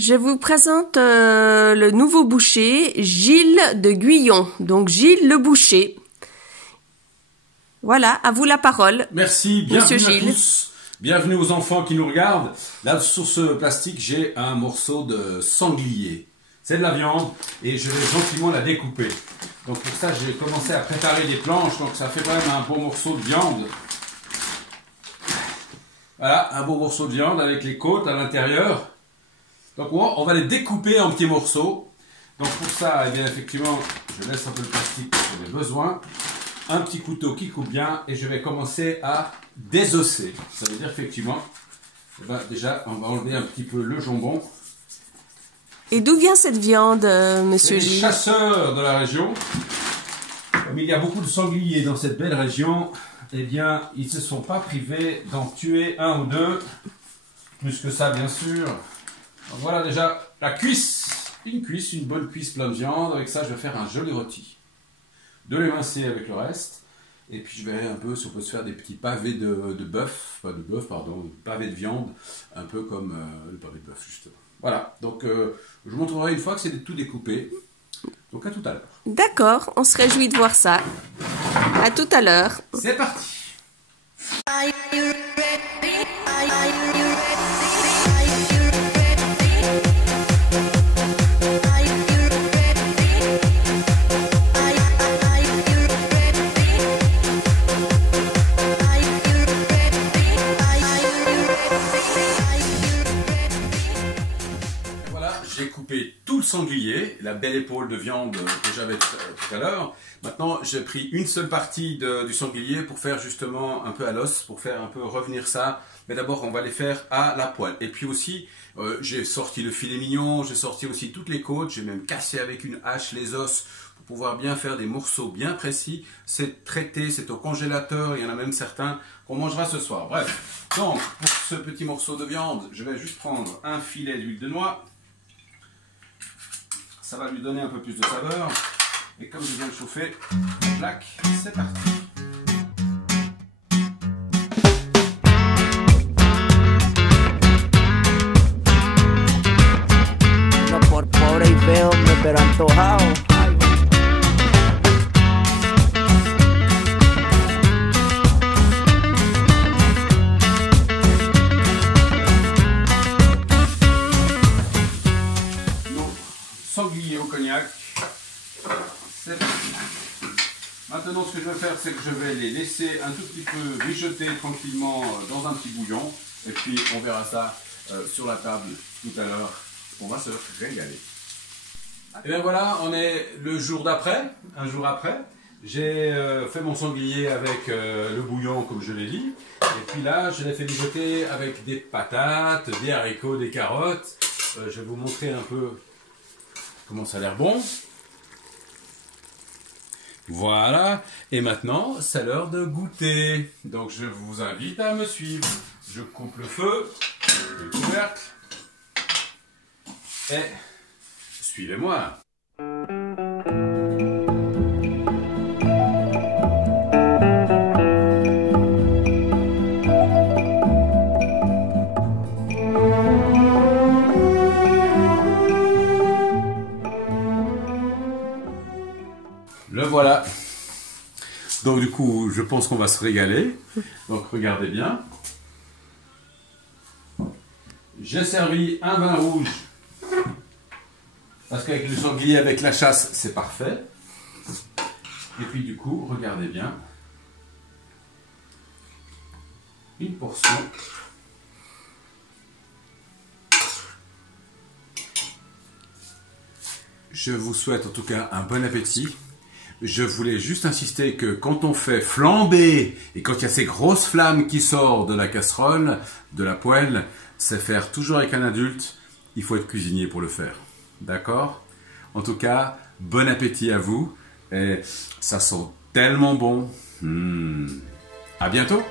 Je vous présente le nouveau boucher, Gilles de Guyon. Donc Gilles le boucher. Voilà, à vous la parole. Merci, bienvenue Monsieur à Gilles. tous. Bienvenue aux enfants qui nous regardent. Là, sur ce plastique, j'ai un morceau de sanglier. C'est de la viande et je vais gentiment la découper. Donc pour ça, j'ai commencé à préparer des planches. Donc ça fait quand même un beau morceau de viande. Voilà, un beau morceau de viande avec les côtes à l'intérieur. Donc on va les découper en petits morceaux. Donc pour ça, eh bien, effectivement, je laisse un peu le plastique pour les besoins. Un petit couteau qui coupe bien et je vais commencer à désosser. Ça veut dire effectivement, eh ben, déjà, on va enlever un petit peu le jambon. Et d'où vient cette viande, monsieur Les Gilles? chasseurs de la région, comme il y a beaucoup de sangliers dans cette belle région, eh bien, ils ne se sont pas privés d'en tuer un ou deux. Plus que ça, bien sûr. Donc voilà déjà la cuisse. Une bonne cuisse pleine de viande. Avec ça, je vais faire un joli rôti. De l'émincer avec le reste. Et puis je verrai un peu si on peut se faire des petits pavés de pavés de viande. Un peu comme le pavé de bœuf, justement. Voilà, donc je vous montrerai une fois que c'est tout découpé. Donc à tout à l'heure. D'accord, on se réjouit de voir ça. À tout à l'heure. C'est parti. J'ai coupé tout le sanglier, la belle épaule de viande que j'avais tout à l'heure. Maintenant, j'ai pris une seule partie du sanglier pour faire justement un peu à l'os, pour faire un peu revenir ça. Mais d'abord, on va les faire à la poêle. Et puis aussi, j'ai sorti le filet mignon, j'ai sorti aussi toutes les côtes, j'ai même cassé avec une hache les os pour pouvoir bien faire des morceaux bien précis. C'est traité, c'est au congélateur, il y en a même certains qu'on mangera ce soir. Bref, donc pour ce petit morceau de viande, je vais juste prendre un filet d'huile de noix. Ça va lui donner un peu plus de saveur. Et comme je viens de chauffer, clac, c'est parti. No por pobre y feo, pero antojado. Sanglier au cognac. C'est parti. Maintenant, ce que je vais faire, c'est que je vais les laisser un tout petit peu mijoter tranquillement dans un petit bouillon. Et puis, on verra ça sur la table tout à l'heure. On va se régaler. Et bien voilà, on est le jour d'après, un jour après. J'ai fait mon sanglier avec le bouillon, comme je l'ai dit. Et puis là, je l'ai fait mijoter avec des patates, des haricots, des carottes. Je vais vous montrer un peu comment ça a l'air bon. Voilà. Et maintenant, c'est l'heure de goûter. Donc, je vous invite à me suivre. Je coupe le feu, le couvercle. Et suivez-moi. Le voilà. Donc du coup, je pense qu'on va se régaler. Donc regardez bien. J'ai servi un vin rouge. Parce qu'avec le sanglier, avec la chasse, c'est parfait. Et puis du coup, regardez bien. Une portion. Je vous souhaite en tout cas un bon appétit. Je voulais juste insister que quand on fait flamber et quand il y a ces grosses flammes qui sortent de la casserole, de la poêle, c'est faire toujours avec un adulte. Il faut être cuisinier pour le faire. D'accord? En tout cas, bon appétit à vous. Et ça sent tellement bon. À bientôt!